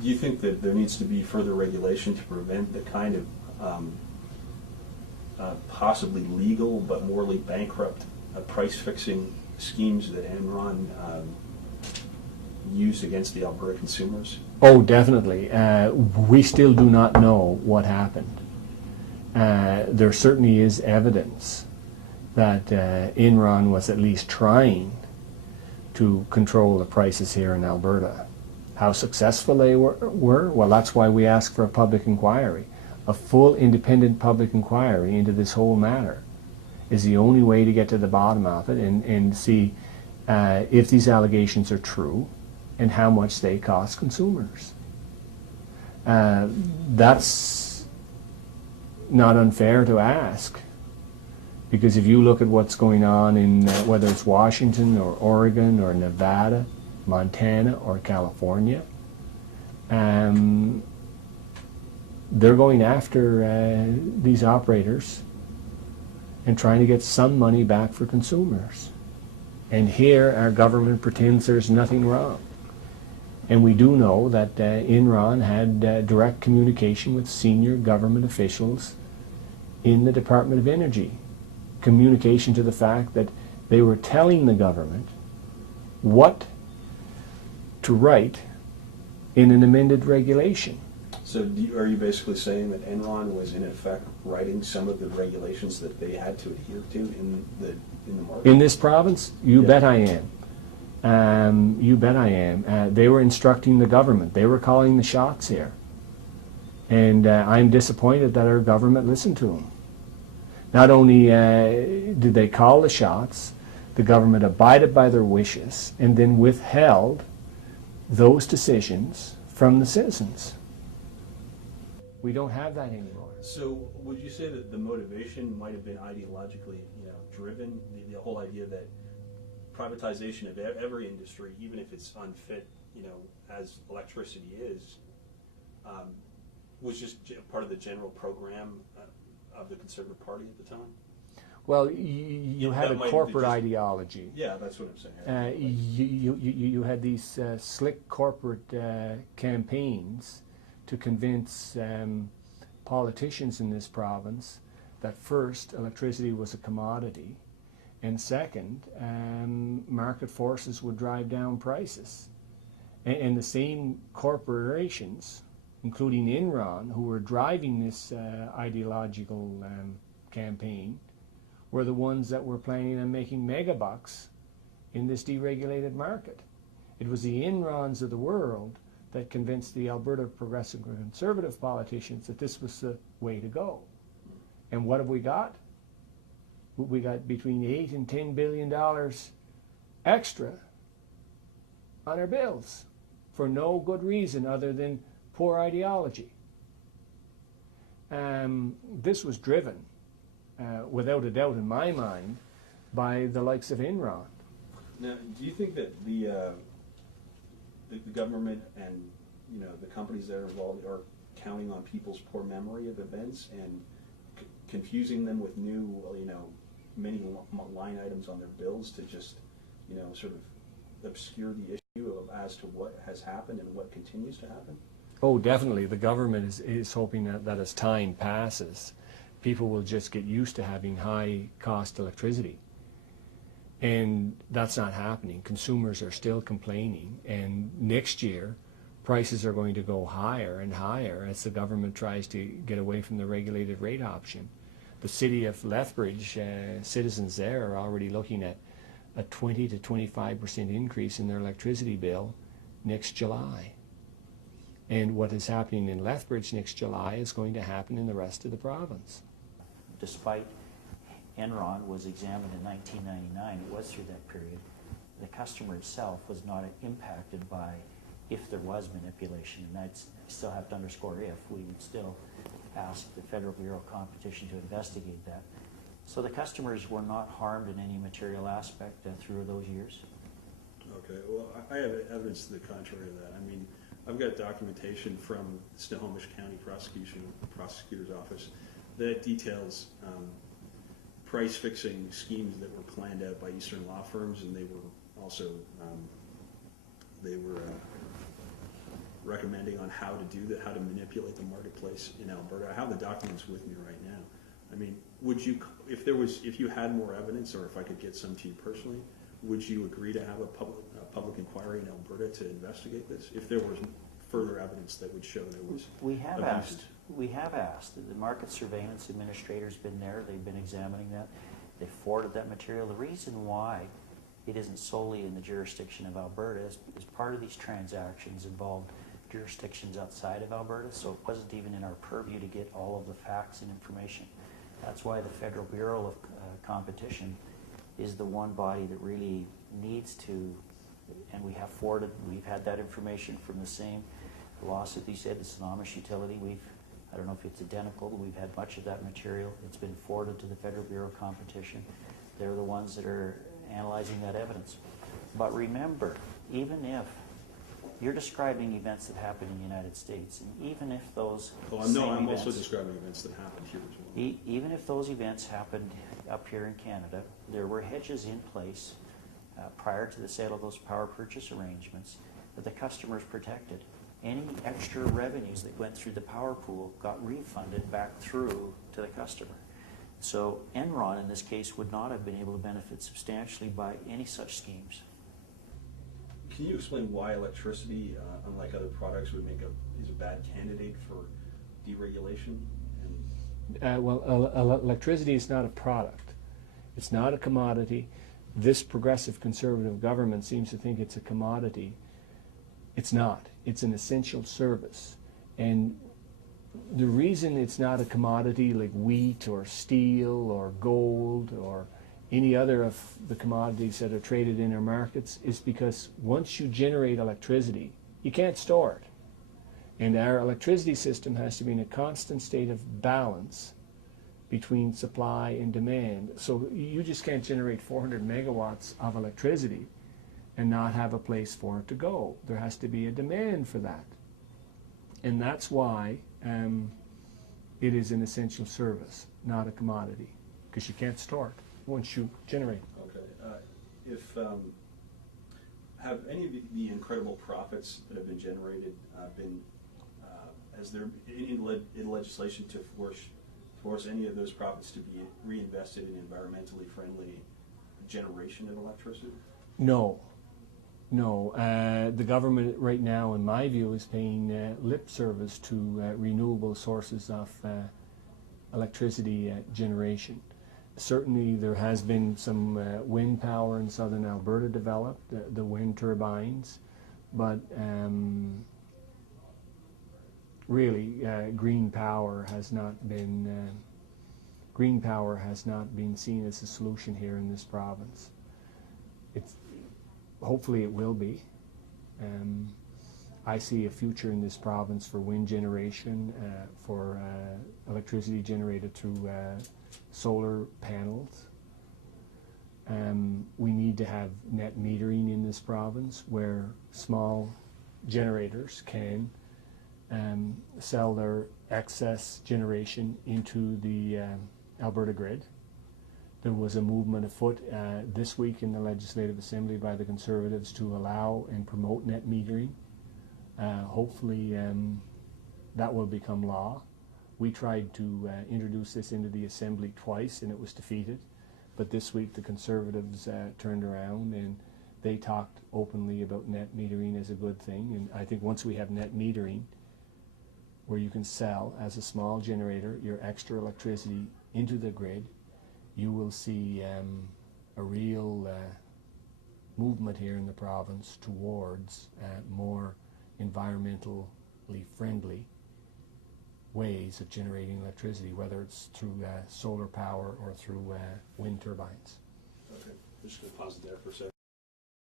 Do you think that there needs to be further regulation to prevent the kind of possibly legal but morally bankrupt price-fixing schemes that Enron used against the Alberta consumers? Oh, definitely. We still do not know what happened. There certainly is evidence that Enron was at least trying to control the prices here in Alberta. How successful they were? Well, that's why we ask for a public inquiry. A full independent public inquiry into this whole matter is the only way to get to the bottom of it and see if these allegations are true and how much they cost consumers. That's not unfair to ask, because if you look at what's going on in whether it's Washington or Oregon or Nevada, Montana or California, they're going after these operators and trying to get some money back for consumers. And here our government pretends there's nothing wrong. And we do know that Enron had direct communication with senior government officials in the Department of Energy. Communication to the fact that they were telling the government what to write in an amended regulation. So are you basically saying that Enron was in effect writing some of the regulations that they had to adhere to in the market? In this province? You bet I am. You bet I am. They were instructing the government. They were calling the shots here. And I'm disappointed that our government listened to them. Not only did they call the shots, the government abided by their wishes and then withheld those decisions from the citizens. We don't have that anymore. So would you say that the motivation might have been ideologically, driven? The whole idea that privatization of every industry, even if it's unfit, as electricity is, was just part of the general program of the Conservative Party at the time? Well, you had a corporate ideology. Yeah, that's what I'm saying. You had these slick corporate campaigns to convince politicians in this province that first, electricity was a commodity, and second, market forces would drive down prices. And the same corporations, including Enron, who were driving this ideological campaign, were the ones that were planning on making megabucks in this deregulated market. It was the Enrons of the world that convinced the Alberta Progressive Conservative politicians that this was the way to go. And what have we got? We got between $8 and $10 billion extra on our bills for no good reason other than poor ideology. This was driven, without a doubt in my mind, by the likes of Enron. Now, do you think that the government and the companies that are involved are counting on people's poor memory of events and confusing them with new, many line items on their bills to just, sort of obscure the issue as to what has happened and what continues to happen? Oh, definitely. The government is hoping that as time passes, people will just get used to having high-cost electricity. And that's not happening. Consumers are still complaining, and next year prices are going to go higher and higher as the government tries to get away from the regulated rate option. The city of Lethbridge, citizens there are already looking at a 20 to 25% increase in their electricity bill next July. And what is happening in Lethbridge next July is going to happen in the rest of the province. Despite Enron was examined in 1999, it was through that period, the customer itself was not impacted by if there was manipulation, and I still have to underscore if. We would still ask the Federal Bureau of Competition to investigate that. So the customers were not harmed in any material aspect through those years. Okay, well, I have evidence to the contrary of that. I mean, I've got documentation from the Snohomish County Prosecutor's Office that details price-fixing schemes that were planned out by Eastern law firms, and they were also recommending on how to do that, how to manipulate the marketplace in Alberta. I have the documents with me right now. I mean, would you, if you had more evidence, or if I could get some to you personally, would you agree to have a public inquiry in Alberta to investigate this? If there was further evidence that would show there was We have abuse? asked. The Market Surveillance Administrator's been there. They've been examining that. They forwarded that material. The reason why it isn't solely in the jurisdiction of Alberta is because part of these transactions involved jurisdictions outside of Alberta, so it wasn't even in our purview to get all of the facts and information. That's why the Federal Bureau of Competition is the one body that really needs to, and we've had that information from the same lawsuit you said, the Sonomish utility. I don't know if it's identical, but we've had much of that material. It's been forwarded to the Federal Bureau of Competition. They're the ones that are analyzing that evidence. But remember, even if you're describing events that happen in the United States, and even if those I'm also describing events that happened here as well. Even if those events happened up here in Canada, there were hedges in place prior to the sale of those power purchase arrangements that the customers protected. Any extra revenues that went through the power pool got refunded back through to the customer. So Enron, in this case, would not have been able to benefit substantially by any such schemes. Can you explain why electricity, unlike other products, is a bad candidate for deregulation? Electricity is not a product. It's not a commodity. This progressive conservative government seems to think it's a commodity. It's not. It's an essential service. And the reason it's not a commodity like wheat or steel or gold or any other of the commodities that are traded in our markets is because once you generate electricity, you can't store it. And our electricity system has to be in a constant state of balance between supply and demand. So you just can't generate 400 megawatts of electricity and not have a place for it to go. There has to be a demand for that. And that's why it is an essential service, not a commodity, because you can't store it once you generate. Okay. Have any of the incredible profits that have been generated has there in legislation to force any of those profits to be reinvested in environmentally friendly generation of electricity? No. The government right now, in my view, is paying lip service to renewable sources of electricity generation. Certainly there has been some wind power in southern Alberta developed, the wind turbines, but really green power has not been seen as a solution here in this province. Hopefully it will be. I see a future in this province for wind generation, for electricity generated through solar panels. We need to have net metering in this province where small generators can sell their excess generation into the Alberta grid. There was a movement afoot this week in the Legislative Assembly by the Conservatives to allow and promote net metering. Hopefully that will become law. We tried to introduce this into the Assembly twice and it was defeated. But this week the Conservatives turned around and they talked openly about net metering as a good thing. And I think once we have net metering, where you can sell as a small generator your extra electricity into the grid, you will see a real movement here in the province towards more environmentally friendly ways of generating electricity, whether it's through solar power or through wind turbines. Okay, just going to pause it there for a second.